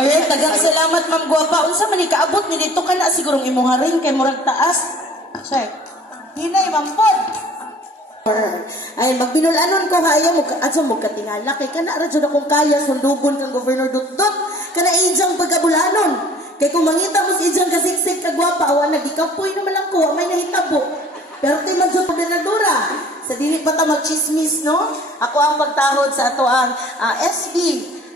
Ay, tagang salamat, Ma'am Guwapa. Unsa man ni kaabot ni dito ka na sigurong imong haring kay murag taas. Check. Hinay, Ma'am Pod. Ay, magbinulanon ko kaya mo, adso mo katingala, kay kana ra jud akong kaya sundugon kang Governor Dutdut, kana ijang pagkabulanon. Kay kung mangita mo si ijang kasiksik kagwapa, awan nagikapoy naman lang ko, may nahitabo. Pero ti man jud gobernadora, sa dili pa ta magchismis, no? Ako ang pagtahod sa ato ang SB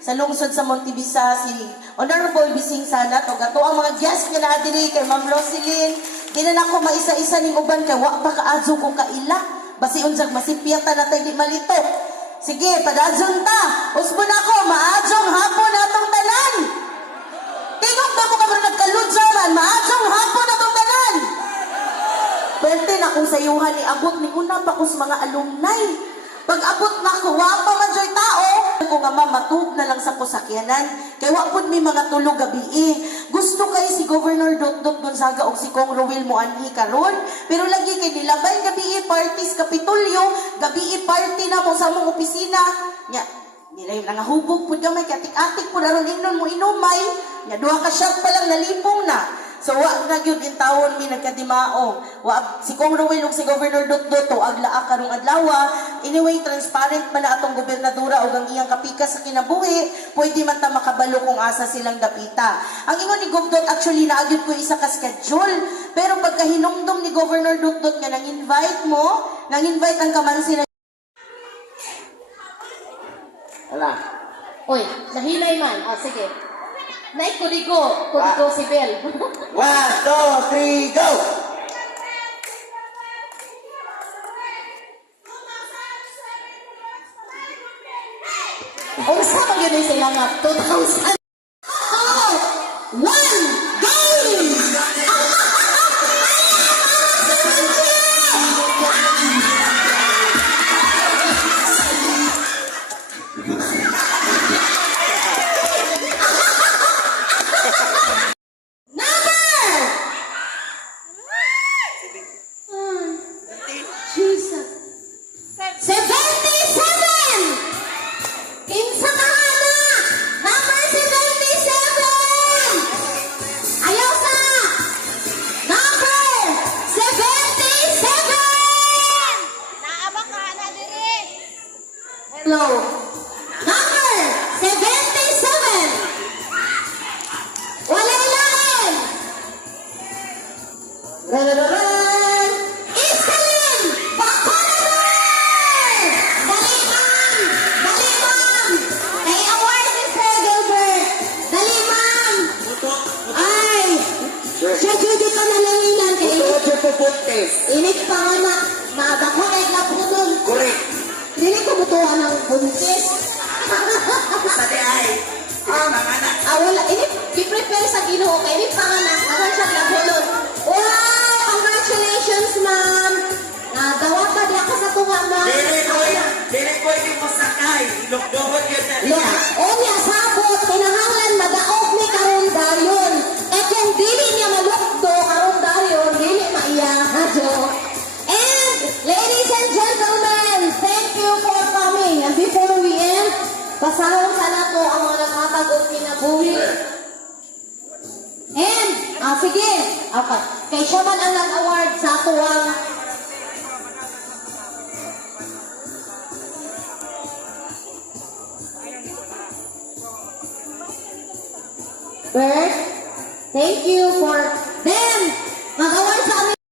sa lungsod sa Montebisa, si Honorable Bising Sanat, o ato ang mga guest nga na diri kay Ma'am Roselyn. Dinan ako maisa-isa ning uban kay wa pa kaadyo kong kaila. Basi unsag masipiyata na tayo di malito. Sige, padadyon ta. Usbon ako, maadjong hapon atong tanan. Tingog na mo ka mga nagkaludya man, maadjong hapon atong tanan. Pwerte na kung sayuhan ni abot ni una pa kus mga alumni. Pag abot na ko, wa pa man joy tao. Kung nga mamatug na lang sa kusakyanan, kay wa pud may mga tulog gabi. Gusto kay si Governor Dotdot Gonzaga o si Kong Rowel mo anhi karon, pero lagi kay nilabay gabi parties Kapitolyo, gabi party na mo sa mong opisina. Nya, nila yung nangahubog pud gamay katik-atik pud aron ingnon mo inumay. Nya duha ka shot pa lang nalipong na. So wa na gyud in tawon mi nagkadimao. Wa si Kong Rowel ug si Governor Dotdot to aglaak karong adlaw. Anyway, transparent man na atong gobernadora ug ang iyang kapika sa kinabuhi, pwede man ta makabalo kung asa silang dapita. Ang ingon ni Govdot actually naagyud ko isa ka schedule, pero pagka hinumdum ni Governor Dotdot nga nang-invite mo, nang-invite ang kamansi na Ala. Uy, nahinay man. O, sige. Naik kudigo. Kudigo si Bel. 1, 2, 3, go! O, saan mag yun sila nga? 2,000. 1, go! Jesus. 77! Kinsa ka anak? Number 77! Ayaw sa! Number 77! Naaba ka na diri. Hello. Number 77! Wala ilahin! Rarararan! Isalin! Bacolodor! Dali, ma'am! Dali, ma'am! Kay award ni Sir Gilbert! Dali, ma'am! Ay! Siya Judy ka na lang ilan kay Ito po puntes. init pa nga na mabako kay Lapudon. Correct. Dili ko butuhan ng buntis. Sa di ay. Mga anak. Wala. Init, i-prepare sa Ginoo kay init pa nga na. Naman siya Lapudon. Wow! Congratulations, ma'am! Dawat pa diya ka sa tunga, ma'am. Dili ko yung masakay. Ilokdohon yun na Yeah. niya. O niya, sabot, kinahanglan, madaog ni karon dayon. Eh kung dili niya malukdo karon dayon, dili maiyaha, And, ladies and gentlemen, thank you for coming. And before we end, pasahon sana ko ang mga nakakagod kinabuhi. And, sige, okay. Kay siya man ang nag-award sa tuwang Bert, thank you for